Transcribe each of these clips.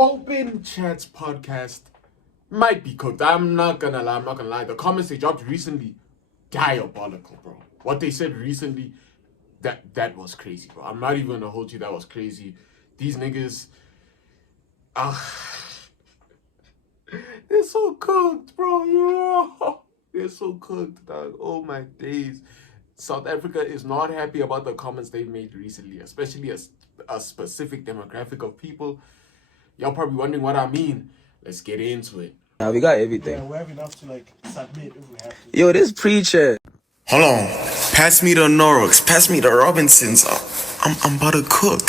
Open Chats podcast might be cooked. I'm not gonna lie. The comments they dropped recently, diabolical, bro. What they said recently, that was crazy, bro. I'm not even gonna hold you. That was crazy. These niggas, they're so cooked, bro. They're so cooked, dog. Oh my days. South Africa is not happy about the comments they've made recently, especially a specific demographic of people. Y'all probably wondering what I mean. Let's get into it. Now we got everything. Yeah, we have enough to submit if we have to. Yo, this preacher. Hold on. Pass me the Norwalks. Pass me the Robinsons. I'm about to cook.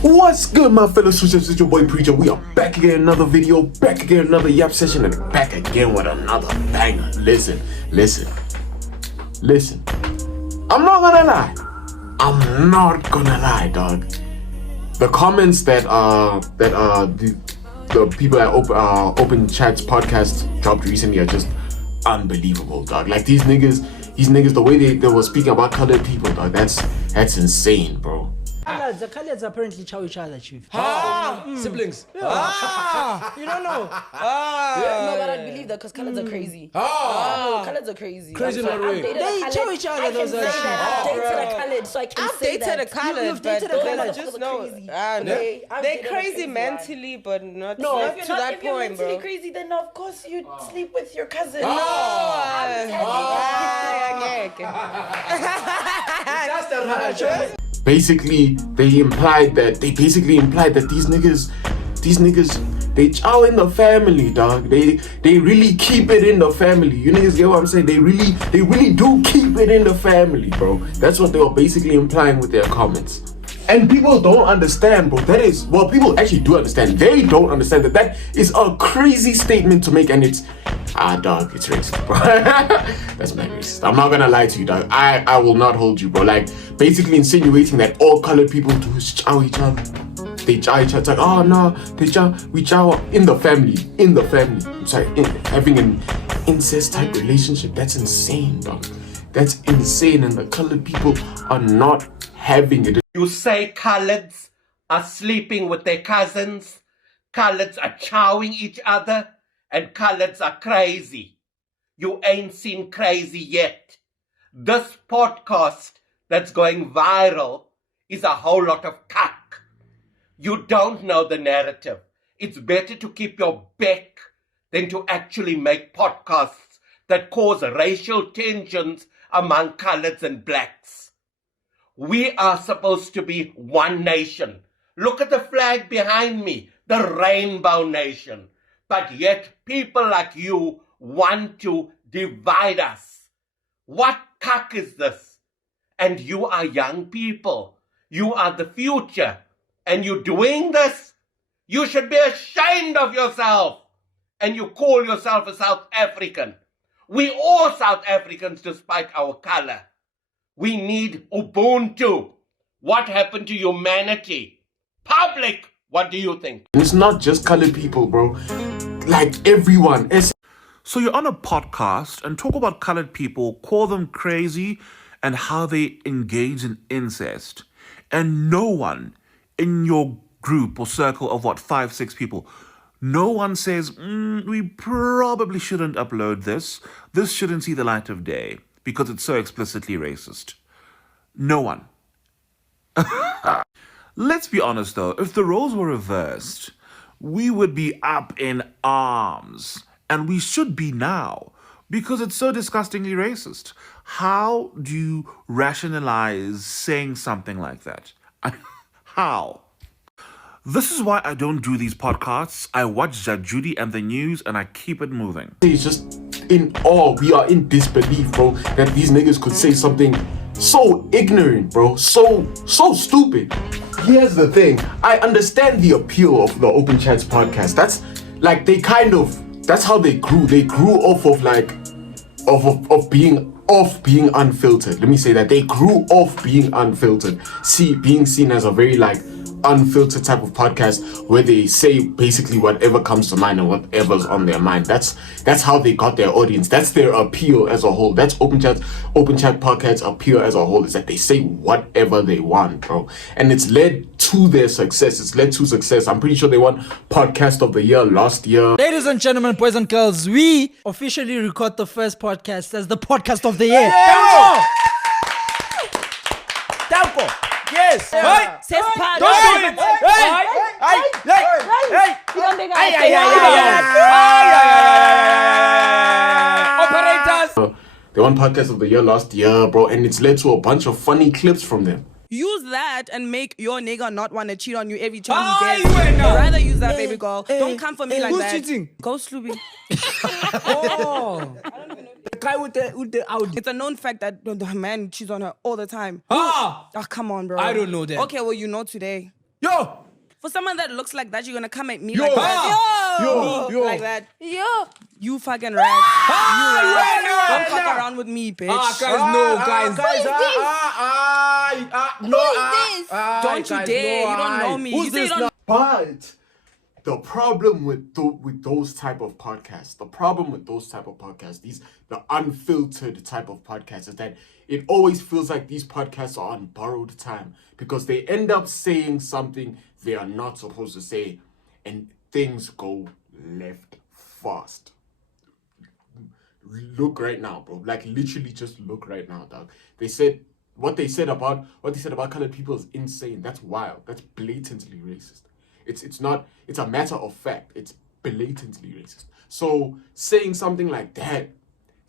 What's good, my fellow switchers? It's your boy Preacher. We are back again, another video, back again, another Yap session, and back again with another banger. Listen. I'm not gonna lie, dog. The comments that the people at Open Chats podcast dropped recently are just unbelievable, dog. Like these niggas, the way they were speaking about colored people, dog. That's insane, bro. The Khaleds apparently chow each other, chief. Siblings. You don't know. No, but I believe that because Khaleds are crazy. Khaleds are crazy. Crazy in what way? They chow each other. I can say that. I've dated a Khaled, so I can say that. I've dated a Khaled, You've dated a but Khaled. I just know they're crazy mentally, but not to that If you're point, mentally bro. crazy, then of course you'd sleep with your cousin. Okay. That's the right. Basically, they implied that these niggas, they chow in the family, dog. They really keep it in the family. You niggas get what I'm saying? They really do keep it in the family, bro. That's what they were basically implying with their comments. And people don't understand, bro. People actually do understand. They don't understand that is a crazy statement to make, and it's dog, it's racist, bro. That's not racist. I'm not gonna lie to you, dog. I will not hold you, bro. Like, basically insinuating that all colored people do is chow each other. They chow each other. It's like, oh no, we chow in the family. I'm sorry, having an incest type relationship. That's insane, dog. That's insane, and the colored people are not having it. You say coloureds are sleeping with their cousins, coloureds are chowing each other, and coloureds are crazy. You ain't seen crazy yet. This podcast that's going viral is a whole lot of cuck. You don't know the narrative. It's better to keep your beck than to actually make podcasts that cause racial tensions among coloureds and blacks. We are supposed to be one nation. Look at the flag behind me, the Rainbow Nation. But yet people like you want to divide us. What cuck is this? And you are young people. You are the future. And you're doing this? You should be ashamed of yourself. And you call yourself a South African. We all South Africans despite our color. We need Ubuntu. What happened to humanity? Public, what do you think? It's not just colored people, bro. Like everyone. So you're on a podcast and talk about colored people, call them crazy, and how they engage in incest. And no one in your group or circle of 5-6 people, no one says, we probably shouldn't upload this. This shouldn't see the light of day because it's so explicitly racist. No one. Let's be honest though, if the roles were reversed, we would be up in arms. And we should be now, because it's so disgustingly racist. How do you rationalize saying something like that? How? This is why I don't do these podcasts. I watch Judy and the news and I keep it moving. It's just in awe. We are in disbelief, bro, that these niggas could say something so ignorant, bro. So stupid. Here's the thing. I understand the appeal of the Open Chats podcast. That's like that's how they grew. They grew off of being unfiltered. Let me say that. They grew off being unfiltered. Being seen as a very unfiltered type of podcast where they say basically whatever comes to mind and whatever's on their mind. That's how they got their audience. That's their appeal as a whole. That's Open Chat Podcast's appeal as a whole, is that they say whatever they want, bro. And it's led to their success. It's led to success. I'm pretty sure they won Podcast of the Year last year. Ladies and gentlemen, boys and girls, we officially record the first podcast as the podcast of the year. Tempo. Yes. Safe part. Don't do it. Operators. They won Podcast of the Year last year, bro, and it's led to a bunch of funny clips from them. Use that and make your nigga not want to cheat on you every chance Ah, you you get. went now. I'd rather use that, baby girl. Don't come for me like Who's that. cheating? Go Sloopy. Oh. The guy with the Audi. It's a known fact that the man cheats on her all the time. Ah. Oh, come on, bro. I don't know that. Okay, well, you know today. Yo. For someone that looks like that, you're gonna come at me Yo. like that. Yo. Me Yo. like that. Yo. You fucking rat. You rat. Don't fuck around with me, bitch. Guys. Don't you dare. You don't know me. Who's You say this you don't But the problem with those type of podcasts, the unfiltered type of podcasts, is that it always feels like these podcasts are on borrowed time, because they end up saying something they are not supposed to say, and things go left fast. Look right now, bro. Like, literally just look right now, dog. What they said about colored people is insane. That's wild. That's blatantly racist. It's a matter of fact. It's blatantly racist. So saying something like that,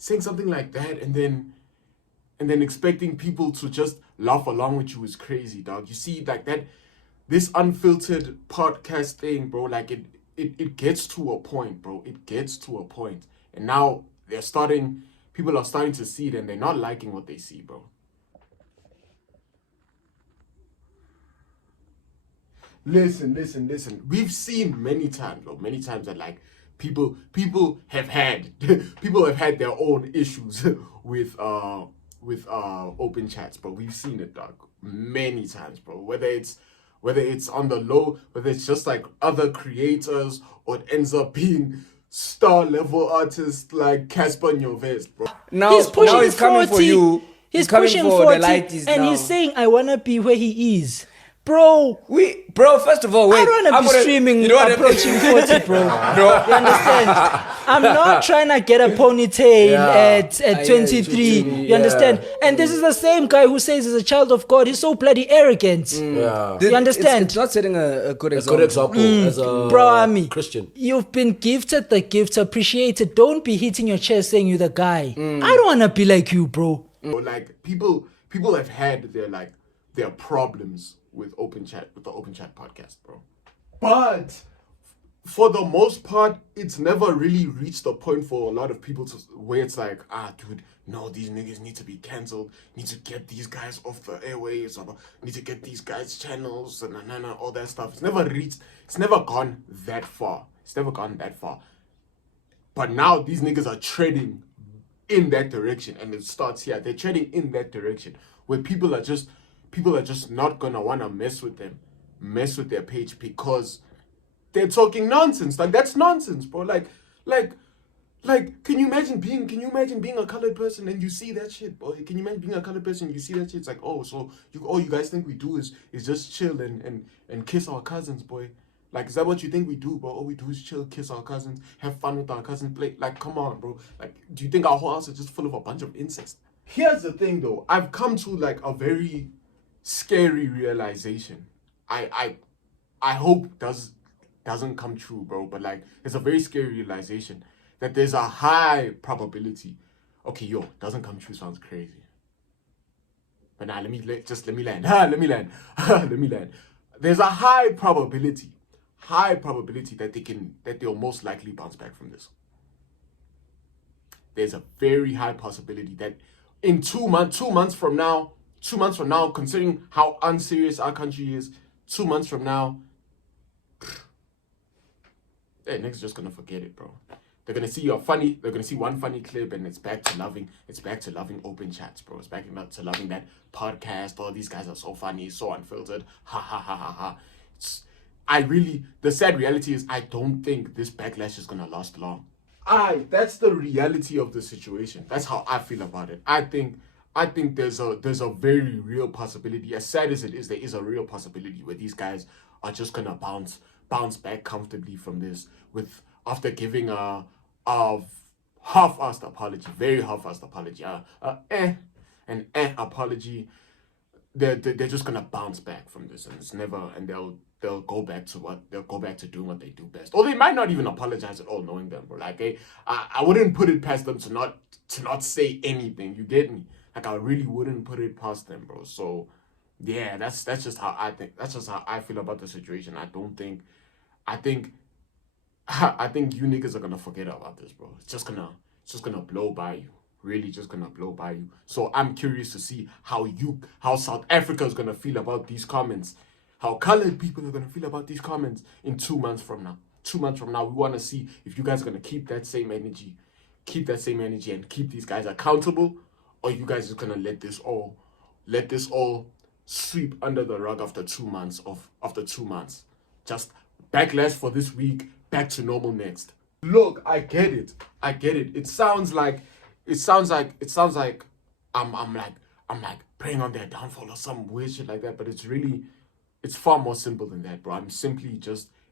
and then expecting people to just laugh along with you is crazy, dog. You see, like that, this unfiltered podcast thing, bro, like it gets to a point, bro. It gets to a point. And now people are starting to see it, and they're not liking what they see, bro. Listen. We've seen many times that like people have had their own issues with open chats, bro. We've seen it, dog, many times, bro. Whether it's on the low, whether it's just like other creators, or it ends up being star level artists like Casper Nyovest, bro. He's pushing now he's coming 40. for you. He's coming pushing for 40, the lighties and now. he's saying, "I wanna be where he is." Bro, Bro, first of all, wait. I don't want to be streaming approaching 40, bro. No. You understand? I'm not trying to get a ponytail at 23. You understand? And this is the same guy who says he's a child of God. He's so bloody arrogant. Yeah. You understand? It's not setting a good example. A good example as a Bro, Ami, Christian. You've been gifted the gift, appreciate it. Don't be hitting your chest saying you're the guy. I don't want to be like you, bro. Like people have had their problems with the Open Chat podcast, bro. But for the most part, it's never really reached the point for a lot of people where it's like, dude, no, these niggas need to be cancelled. Need to get these guys off the airwaves. Or need to get these guys channels and all that stuff. It's never gone that far. But now these niggas are treading in that direction, and it starts here. They're treading in that direction where people are just not gonna wanna mess with their page, because they're talking nonsense. Like, that's nonsense, bro. Like, can you imagine being a colored person and you see that shit, boy? Can you imagine being a colored person and you see that shit? It's like, so you guys think we do is just chill and kiss our cousins, boy? Like, is that what you think we do, bro? All we do is chill, kiss our cousins, have fun with our cousins, play. Like, come on, bro. Like, do you think our whole house is just full of a bunch of incest? Here's the thing, though. I've come to like a very scary realization. I hope doesn't come true, bro. But like, it's a very scary realization that there's a high probability. Okay, doesn't come true sounds crazy. But let me land. Let me land. There's a high probability that they'll most likely bounce back from this. There's a very high possibility that in 2 months from now, considering how unserious our country is, 2 months from now, niggas just gonna forget it, bro. They're gonna see one funny clip, and it's back to loving open chats, bro. It's back to loving that podcast. Oh, these guys are so funny, so unfiltered. Ha ha ha ha ha. the sad reality is I don't think this backlash is gonna last long. That's the reality of the situation. That's how I feel about it. I think there's a very real possibility. As sad as it is, there is a real possibility where these guys are just gonna bounce back comfortably from this after giving a half-assed apology, very half-assed apology, an apology. They're just gonna bounce back from this, and they'll go back to doing what they do best. Or they might not even apologize at all, knowing them, bro. Like, I wouldn't put it past them to not say anything. You get me? Like, I really wouldn't put it past them, bro. So, yeah, that's just how I think. That's just how I feel about the situation. I think you niggas are gonna forget about this, bro. It's just gonna blow by you. Really just gonna blow by you. So I'm curious to see how South Africa is gonna feel about these comments. How colored people are gonna feel about these comments in 2 months from now. 2 months from now, we wanna see if you guys are gonna keep that same energy and keep these guys accountable, or you guys are gonna let this all sweep under the rug after 2 months after 2 months. Just backlash for this week, back to normal next. Look, I get it. It sounds like I'm like preying on their downfall or some weird shit like that, but it's far more simple than that, bro. I'm simply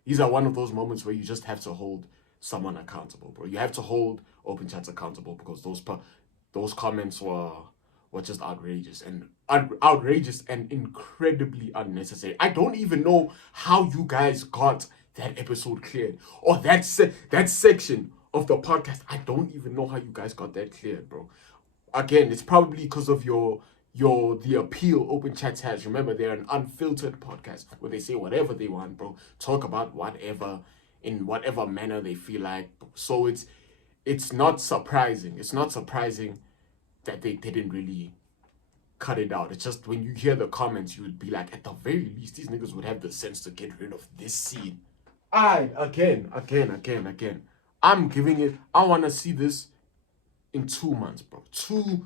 these are one of those moments where you just have to hold someone accountable, bro. You have to hold Open Chats accountable because those comments were just outrageous and incredibly unnecessary. I don't even know how you guys got that episode cleared, or that section of the podcast. I don't even know how you guys got that cleared, bro. Again, it's probably because of the appeal Open Chats has. Remember, they're an unfiltered podcast where they say whatever they want, bro. Talk about whatever in whatever manner they feel like. So it's not surprising. It's not surprising that they didn't really cut it out. It's just when you hear the comments, you would be like, at the very least, these niggas would have the sense to get rid of this scene. Again. I'm giving it. I want to see this in 2 months, bro. Two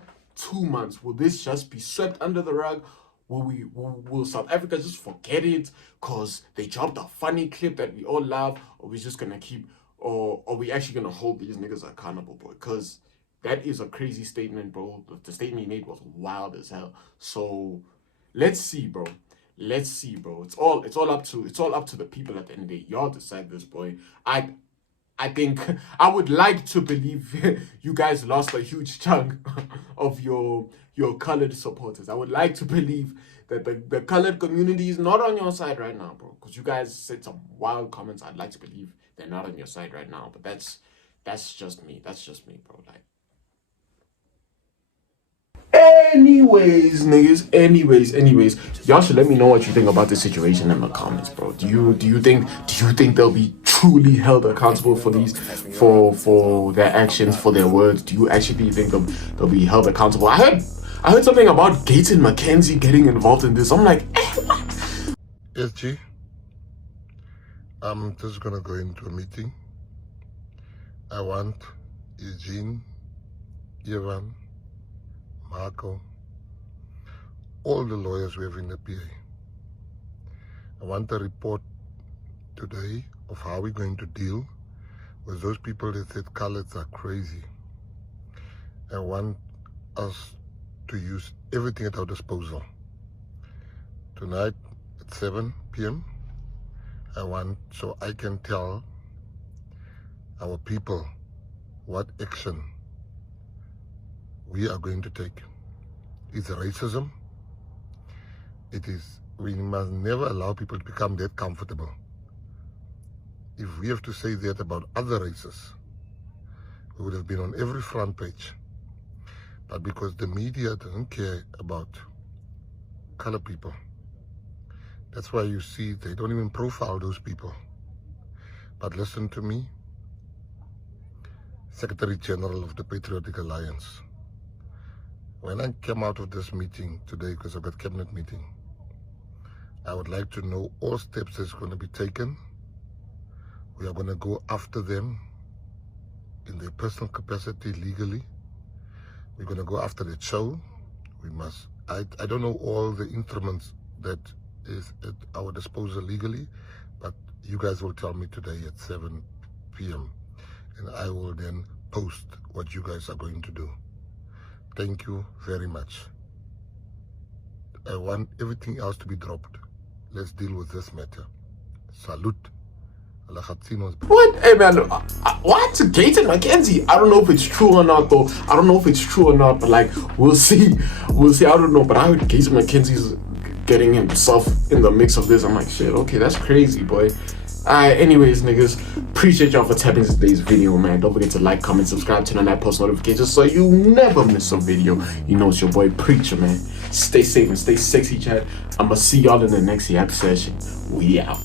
months. Will this just be swept under the rug? Will South Africa just forget it because they dropped a funny clip that we all love? Or we just gonna keep? Or are we actually gonna hold these niggas accountable, bro? Because that is a crazy statement, bro. The statement he made was wild as hell. So let's see, bro. It's all up to the people at the end of the day. Y'all decide this, boy. I think I would like to believe you guys lost a huge chunk of your colored supporters. I would like to believe that the colored community is not on your side right now, bro. Because you guys said some wild comments. I'd like to believe they're not on your side right now. But that's just me. That's just me, bro. Like. Anyways, niggas. Y'all should let me know what you think about this situation in the comments, bro. Do you think they'll be truly held accountable for for their actions, for their words? Do you actually think they'll be held accountable? I heard something about Gates and McKenzie getting involved in this. I'm like, what? SG, I'm just gonna go into a meeting. I want Eugene, Ivan, Marco, all the lawyers we have in the PA. I want a report today of how we're going to deal with those people that said coloreds are crazy. I want us to use everything at our disposal. Tonight at 7 p.m. so I can tell our people what action we are going to take. It's racism. We must never allow people to become that comfortable. If we have to say that about other races, we would have been on every front page. But because the media doesn't care about color people, that's why you see they don't even profile those people. But listen to me, Secretary General of the Patriotic Alliance. When I came out of this meeting today, because I've got cabinet meeting, I would like to know all steps that's going to be taken. We are going to go after them in their personal capacity legally. We're going to go after the show. We must. I don't know all the instruments that is at our disposal legally, but you guys will tell me today at 7 p.m. and I will then post what you guys are going to do. Thank you very much. I want everything else to be dropped. Let's deal with this matter. Salute. What? Hey man, what? Gaten McKenzie? I don't know if it's true or not though. I don't know if it's true or not, but like, we'll see. We'll see. I don't know, but I heard Gaten McKenzie's getting himself in the mix of this. I'm like, shit, okay, that's crazy, boy. Anyways, niggas, appreciate y'all for tapping today's video, man. Don't forget to like, comment, subscribe, turn on that post notifications so you never miss a video. You know it's your boy Preacher, man. Stay safe and stay sexy, chat. I'ma see y'all in the next yap session. We out.